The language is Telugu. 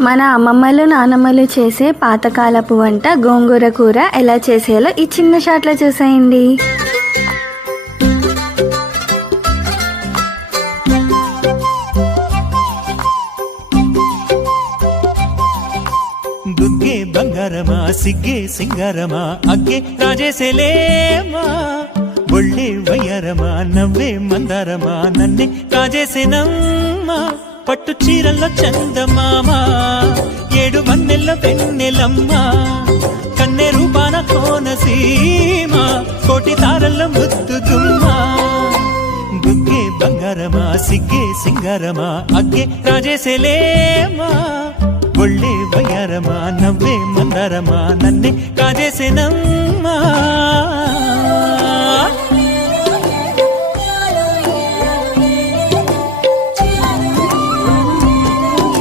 మన అమ్మమ్మలు నానమ్మలు చేసే పాతకాలపు వంట గోంగూర కూర ఎలా చేసేయాలో ఈ చిన్న షాట్లో చూసేయండి. బుగ్గే బంగారమా సిగ్గే సింగారమా అగ్గే రాజేసేలేమా ఒళ్ళే వయ్యారమా నవ్వే మందారమా నన్నే కాజేసేనమ్మా పట్టు చీరల్లో చందమామా ఏడు వన్నెల్ల వెన్నెలమ్మా కన్నె రూపాన కోనసీమా కోటి తారల్లో ముద్దుదుమ్మా బుగ్గే బంగారమా సిగ్గే సింగారమా అగ్గే రాజేసేలేమా ఒళ్ళే వయ్యారమా నవ్వే మందారమా నన్నే కాజేసేనమ్మా.